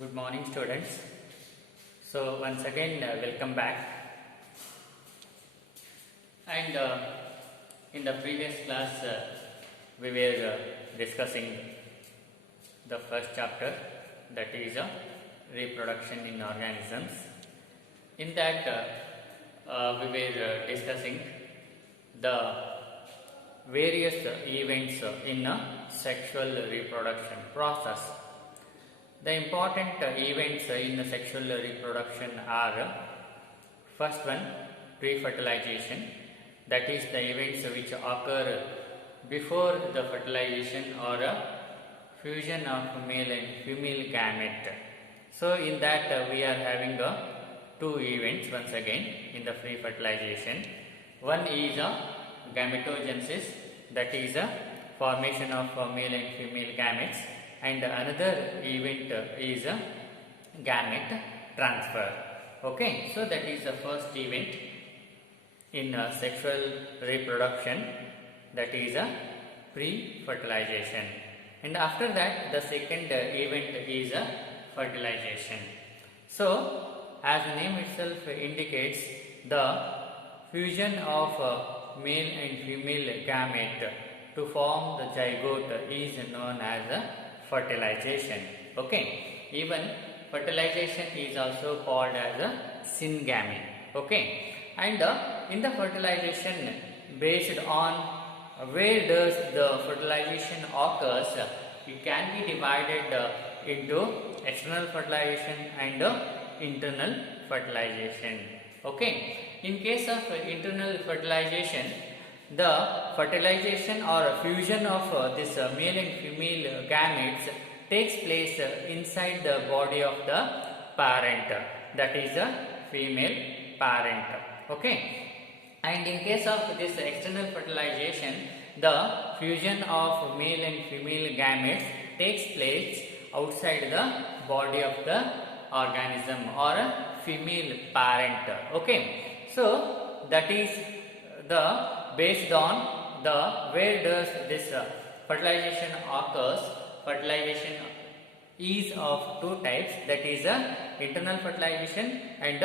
Good morning, students. So once again, welcome back. And in the previous class, we were discussing the first chapter, that is reproduction in organisms. In that, we were discussing the various events in sexual reproduction process. The important events in the sexual reproduction are first one, pre-fertilization, that is the events which occur before the fertilization or fusion of male and female gamete. So in that we are having two events once again in the pre-fertilization. One is gametogenesis, that is formation of male and female gametes, and another event is gamete transfer. Okay, so that is the first event in sexual reproduction, that is pre-fertilization. And after that, the second event is fertilization. So, as the name itself indicates, the fusion of male and female gamete to form the zygote is known as fertilization. Okay, even fertilization is also called as a syngamy. Okay, and in the fertilization, based on where does the fertilization occurs, it can be divided into external fertilization and internal fertilization. Okay, in case of internal fertilization, the fertilization or fusion of this male and female gametes takes place inside the body of the parent, that is a female parent. Okay, and in case of this external fertilization, the fusion of male and female gametes takes place outside the body of the organism or a female parent. Okay, so that is the based on the where does this fertilization occurs. Fertilization is of two types, that is internal fertilization and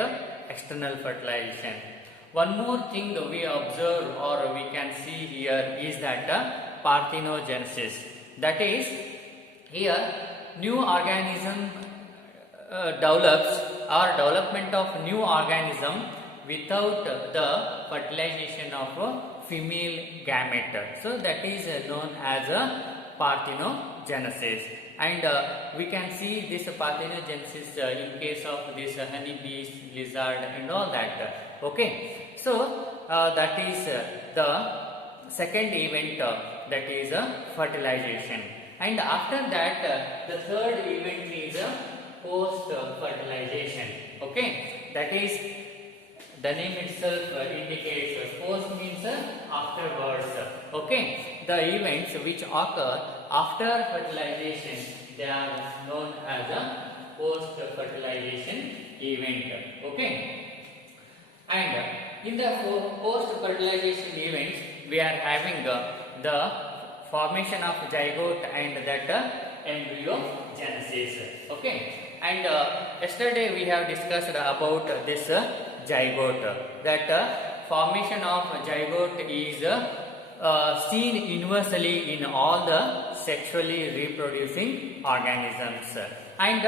external fertilization. One more thing we observe or we can see here is that parthenogenesis, that is here new organism develops or development of new organism without the fertilization of female gamete. So that is known as parthenogenesis, and we can see this parthenogenesis in case of this honeybees, lizard and all that. Okay, so that is the second event, that is fertilization. And after that, the third event is post fertilization. Okay, that is the name itself indicates post means afterwards. Okay, the events which occur after fertilization, they are known as a post fertilization event. Okay, and in the post fertilization events, we are having the formation of zygote and that embryogenesis. Okay, and yesterday we have discussed about this zygote, that formation of zygote is seen universally in all the sexually reproducing organisms, and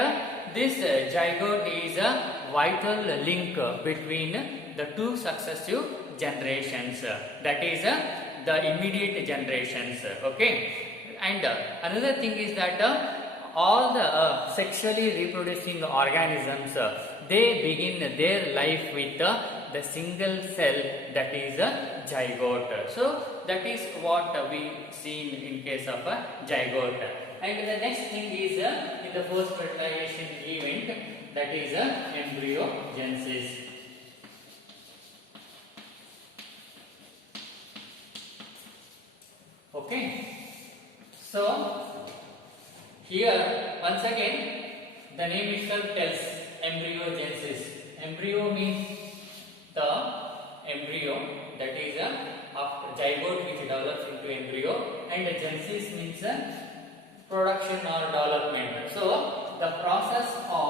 this zygote is a vital link between the two successive generations, that is the immediate generations. Okay, and another thing is that all the sexually reproducing organisms, they begin their life with the single cell, that is a zygote. So that is what we see in case of a zygote. And the next thing is in the post fertilization event, that is embryogenesis. Okay, so here once again the name itself tells embryogenesis. Embryo means the embryo, that is after zygote which develops into embryo, and genesis means production or development. So the process of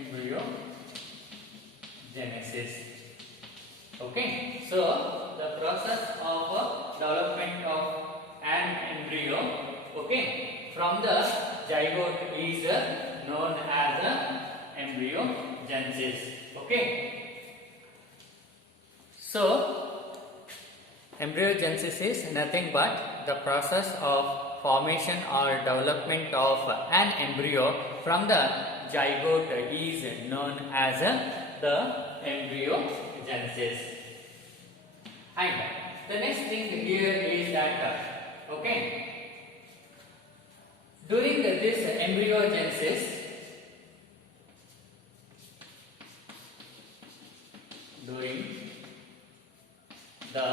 embryogenesis. Okay, so the process of development of an embryo, okay, from the zygote is known as embryogenesis. Okay, so embryogenesis is nothing but the process of formation or development of an embryo from the zygote is known as the embryogenesis. And the next thing here is that okay, during this embryogenesis, during the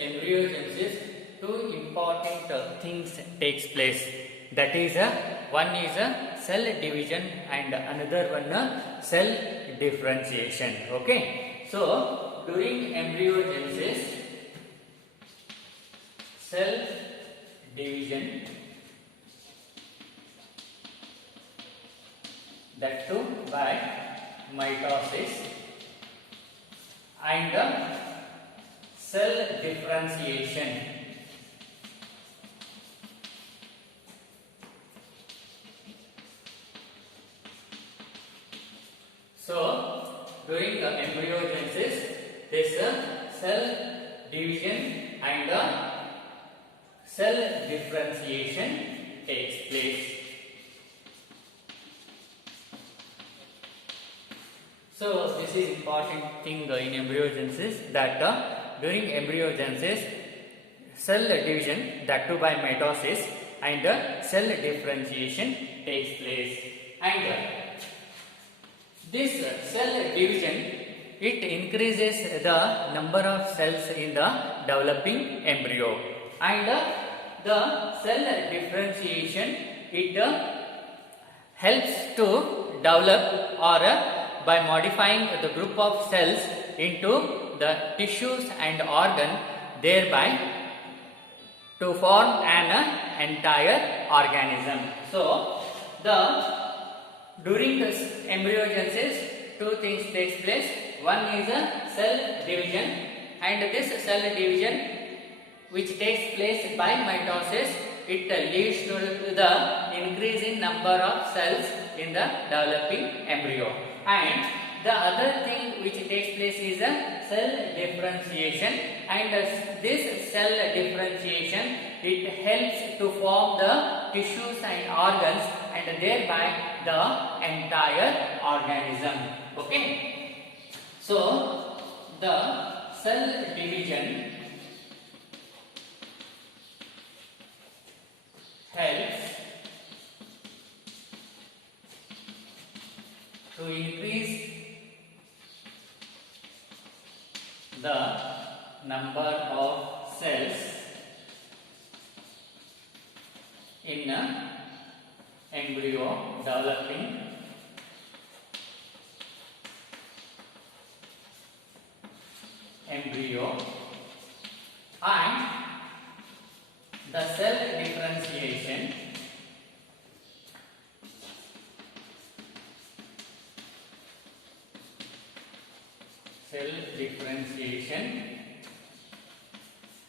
embryogenesis, two important things takes place. That is, one is cell division and another one cell differentiation. Okay, so during embryogenesis, cell division, that too by mitosis, and cell differentiation, so during the embryogenesis, this cell division and cell differentiation takes place. So this is important thing in embryogenesis, that during embryogenesis, cell division, that too by mitosis, and cell differentiation takes place. And this cell division, it increases the number of cells in the developing embryo, and the cell differentiation, it helps to develop or by modifying the group of cells into the tissues and organ, thereby to form an entire organism. So during this embryogenesis, two things takes place. One is a cell division, and this cell division, which takes place by mitosis, it leads to the increase in number of cells in the developing embryo. And the other thing which takes place is a cell differentiation, and this cell differentiation, it helps to form the tissues and organs, and thereby the entire organism. Okay, so the cell division helps to increase the number of cells in embryo developing embryo, and the cell differentiation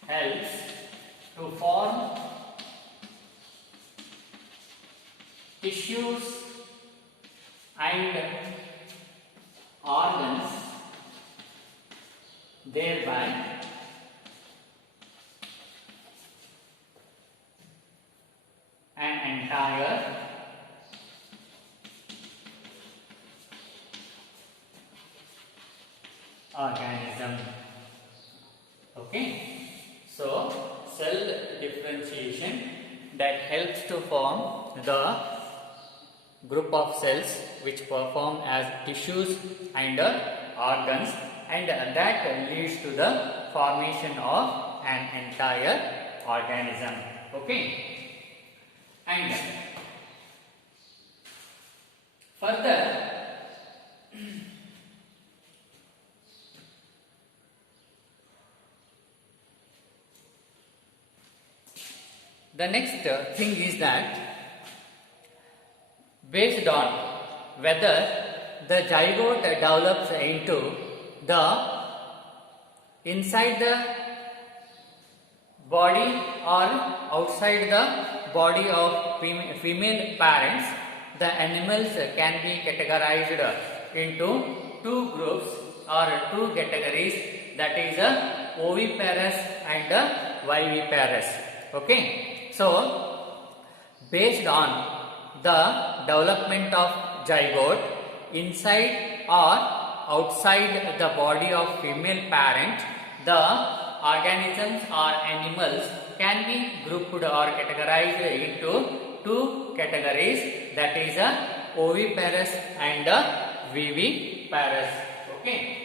helps to form tissues and organs, thereby an entire organism. Okay, so cell differentiation, that helps to form the group of cells which perform as tissues and organs, and that leads to the formation of an entire organism. Okay, and further, the next thing is that based on whether the zygote develops into the inside the body or outside the body of female parents, the animals can be categorized into two groups or two categories, that is oviparous and viviparous. Okay, so based on the development of zygote inside or outside the body of female parent, the organisms or animals can be grouped or categorized into two categories, that is oviparous and viviparous. Okay.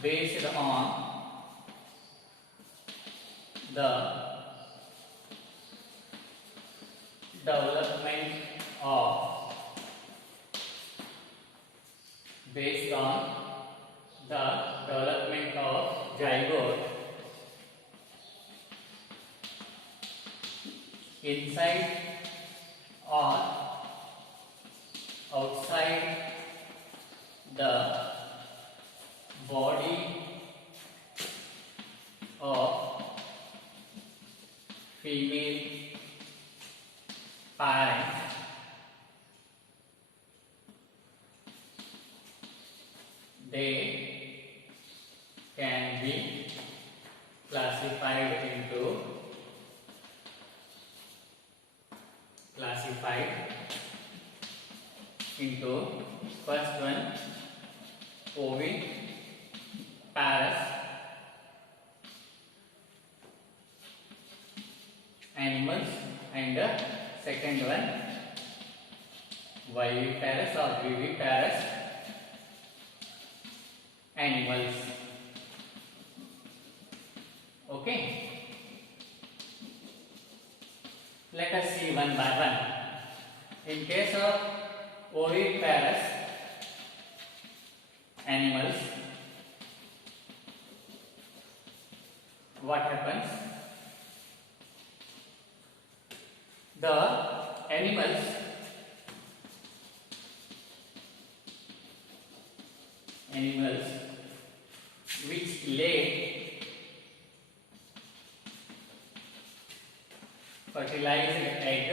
Based on the development of zygote inside or outside the body of female parent, they can be classified into first one oviparous animals and second one viviparous or viviparous animals. Okay, let us see one by one. In case of oviparous animals, what happens? The animals which lay fertilized egg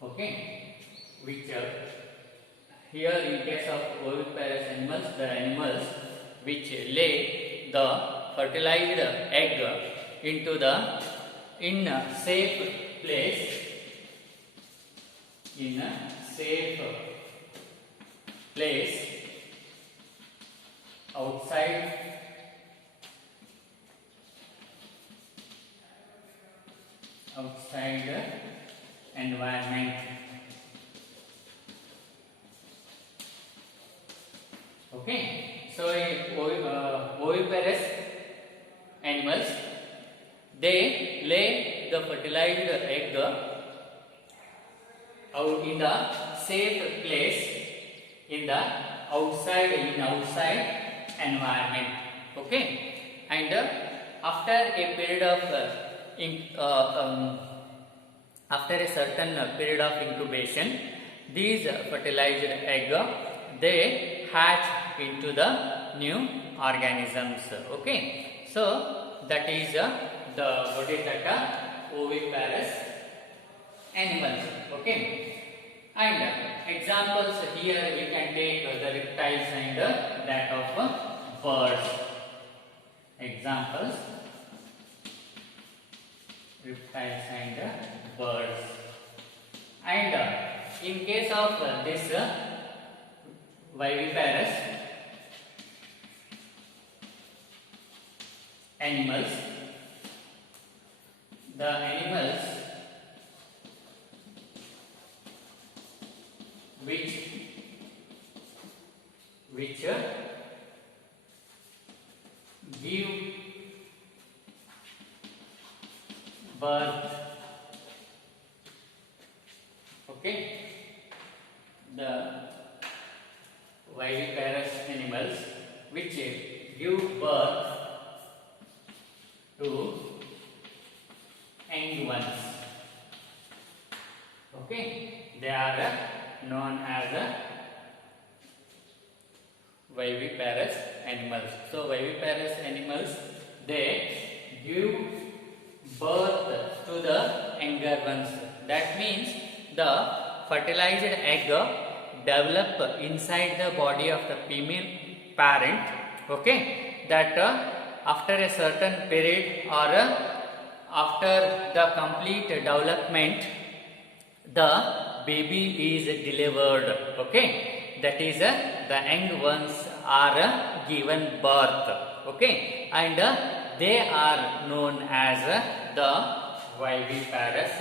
okay, which here in case of oviparous animals, the animals which lay the fertilized egg into the in a safe place, outside the environment. Okay, so oviparous animals, they lay the fertilized egg out in the safe place in the outside environment. Okay, and after a period of after a certain period of incubation, these fertilized egg they hatch into the new organisms. Okay, so that is the what is that oviparous animals. Okay, and examples here we can take the reptiles and that of birds. Examples: reptiles and birds. And in case of this viviparous animals, the animals which give birth give birth to young ones. Okay, they are known as viviparous animals. So viviparous animals, they give birth to the younger ones. That means the fertilized egg develop inside the body of the female parent. Okay, that after a certain period or after the complete development, the baby is delivered. Okay, that is the young ones are given birth. Okay, and they are known as the viviparous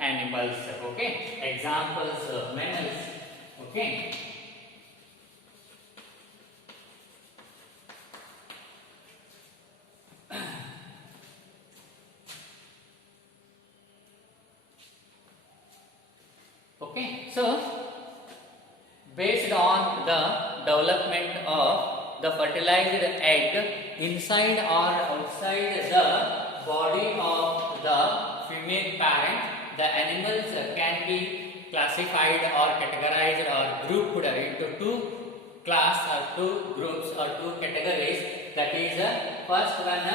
animals. Okay, examples mammals. Okay, okay, so based on the development of the fertilized egg inside or outside the body of the female parent, the animals can be classified or categorized or grouped into two class or two groups or two categories. That is first one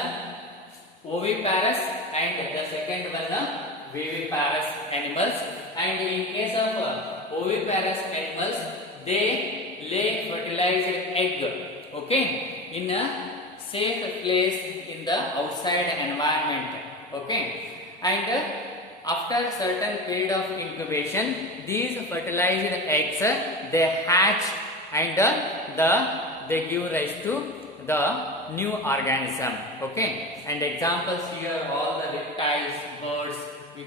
oviparous and the second one viviparous animals. And in case of oviparous animals, they lay fertilized egg, okay, in a safe place in the outside environment. Okay, and after certain period of incubation, these fertilized eggs they hatch and they give rise to the new organism. Okay, and examples here all the reptiles, birds. You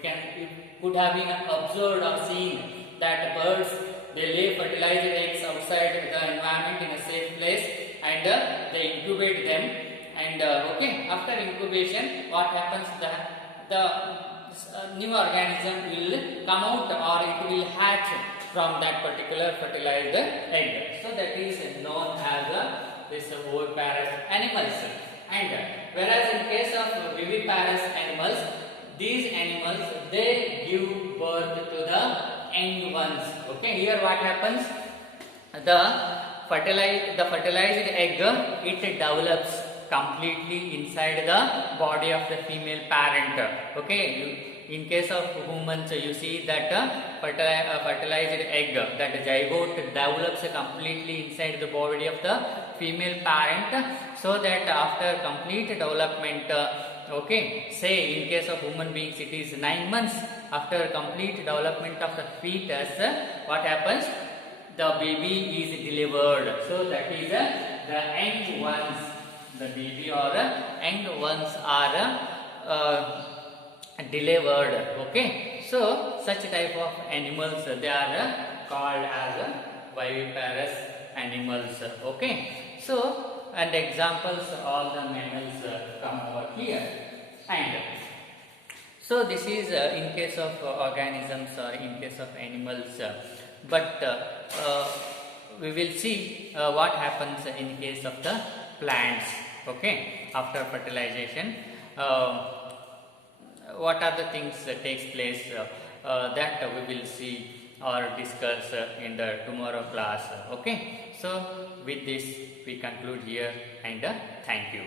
could have been observed or seen that birds they lay fertilized eggs outside the environment in a safe place and they incubate them. And okay, after incubation, what happens? The new organism will come out or it will hatch from that particular fertilized egg. So that is known as this oviparous animals. And whereas in case of viviparous animals, these animals they give birth to the young ones. Okay, here what happens? The fertilized egg it develops completely inside the body of the female parent. Okay, in case of humans, you see that fertilized egg, that zygote develops completely inside the body of the female parent, so that after complete development, okay, say in case of human beings it is 9 months. After complete development of the fetus, what happens? The baby is delivered. So that is the young ones. The baby or young ones are delivered. Okay, so such type of animals they are called as viviparous animals. Okay, so and examples all the mammals come over here. And so this is in case of organisms or in case of animals, but we will see what happens in case of the plants. Okay, after fertilization, what are the things that takes place that we will see or discuss in the tomorrow class. Okay, so with this we conclude here and thank you.